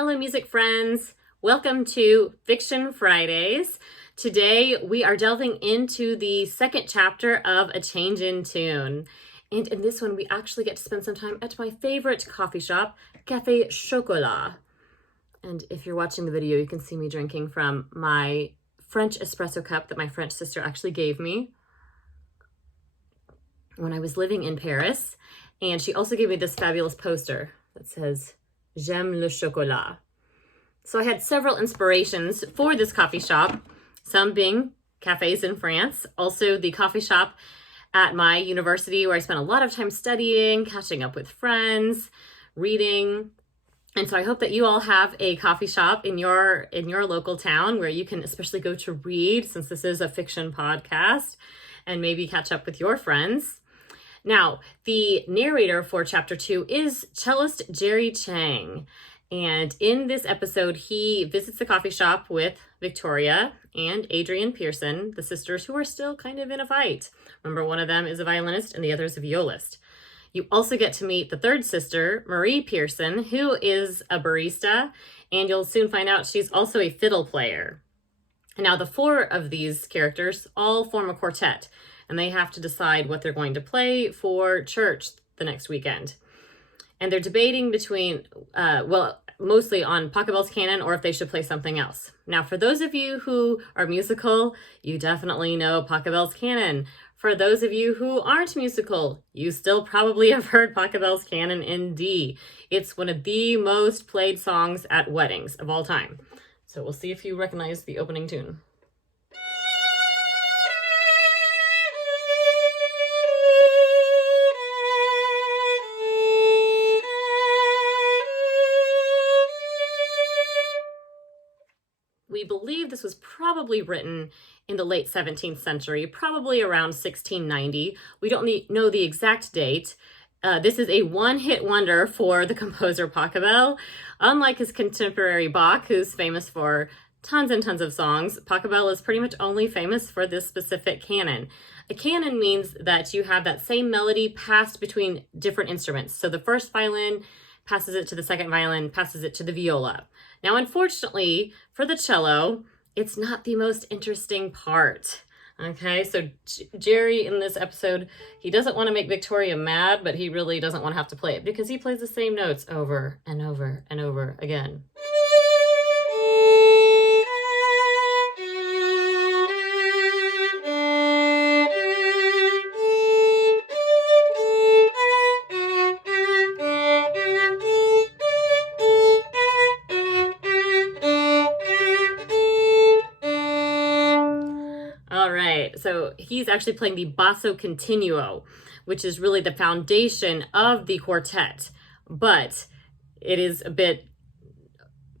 Hello, music friends. Welcome to Fiction Fridays. Today, we are delving into the second chapter of A Change in Tune. And in this one, we actually get to spend some time at my favorite coffee shop, Café Chocolat. And if you're watching the video, you can see me drinking from my French espresso cup that my French sister actually gave me when I was living in Paris. And she also gave me this fabulous poster that says, J'aime le chocolat. So I had several inspirations for this coffee shop, some being cafes in France, also the coffee shop at my university where I spent a lot of time studying, catching up with friends, reading. And so I hope that you all have a coffee shop in your local town where you can especially go to read, since this is a fiction podcast, and maybe catch up with your friends. Now, the narrator for chapter 2 is cellist Jerry Chang. And in this episode, he visits the coffee shop with Victoria and Adrienne Pearson, the sisters who are still kind of in a fight. Remember, one of them is a violinist and the other is a violist. You also get to meet the third sister, Marie Pearson, who is a barista, and you'll soon find out she's also a fiddle player. Now, the four of these characters all form a quartet, and they have to decide what they're going to play for church the next weekend. And they're debating between, mostly on Pachelbel's canon or if they should play something else. Now, for those of you who are musical, you definitely know Pachelbel's canon. For those of you who aren't musical, you still probably have heard Pachelbel's canon in D. It's one of the most played songs at weddings of all time. So we'll see if you recognize the opening tune. We believe this was probably written in the late 17th century, probably around 1690. We don't know the exact date. This is a one-hit wonder for the composer Pachelbel. Unlike his contemporary Bach, who's famous for tons and tons of songs, Pachelbel is pretty much only famous for this specific canon. A canon means that you have that same melody passed between different instruments. So the first violin passes it to the second violin, passes it to the viola. Now, unfortunately, for the cello, it's not the most interesting part. Okay, so Jerry in this episode, he doesn't want to make Victoria mad, but he really doesn't want to have to play it because he plays the same notes over and over and over again. So he's actually playing the basso continuo, which is really the foundation of the quartet. But it is a bit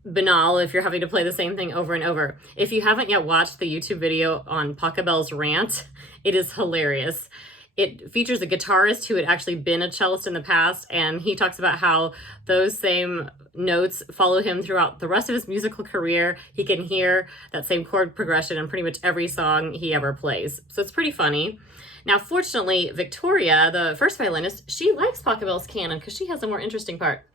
banal if you're having to play the same thing over and over. If you haven't yet watched the YouTube video on Pachelbel's rant, it is hilarious. It features a guitarist who had actually been a cellist in the past, and he talks about how those same notes follow him throughout the rest of his musical career. He can hear that same chord progression in pretty much every song he ever plays. So it's pretty funny. Now, fortunately, Victoria, the first violinist, she likes Pachelbel's canon because she has a more interesting part.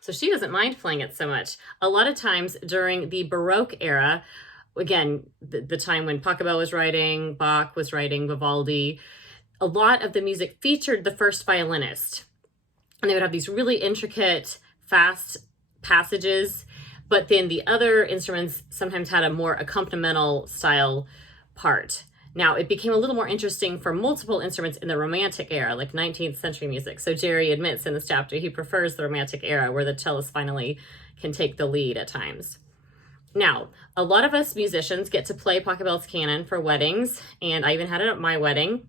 So she doesn't mind playing it so much. A lot of times during the Baroque era, again, the time when Pachelbel was writing, Bach was writing, Vivaldi, a lot of the music featured the first violinist. And they would have these really intricate, fast passages, but then the other instruments sometimes had a more accompanimental style part. Now, it became a little more interesting for multiple instruments in the Romantic era, like 19th century music. So Jerry admits in this chapter he prefers the Romantic era, where the cellist finally can take the lead at times. Now, a lot of us musicians get to play Pachelbel's canon for weddings, and I even had it at my wedding.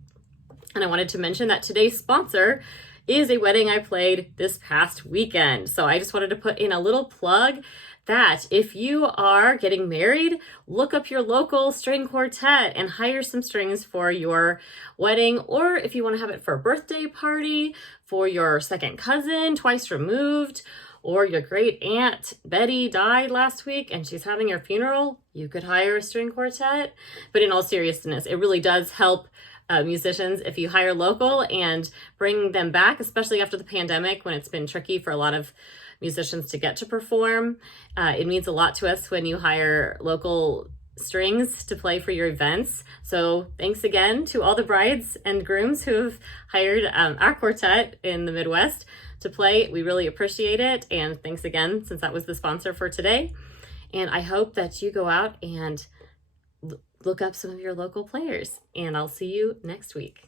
And I wanted to mention that today's sponsor is a wedding I played this past weekend. So I just wanted to put in a little plug that if you are getting married, look up your local string quartet and hire some strings for your wedding, or if you want to have it for a birthday party, for your second cousin twice removed, or your great aunt Betty died last week and she's having her funeral, you could hire a string quartet. But in all seriousness, it really does help musicians if you hire local and bring them back, especially after the pandemic when it's been tricky for a lot of musicians to get to perform. It means a lot to us when you hire local strings to play for your events. So thanks again to all the brides and grooms who have hired our quartet in the Midwest to play. We really appreciate it. And thanks again, since that was the sponsor for today. And I hope that you go out and look up some of your local players. And I'll see you next week.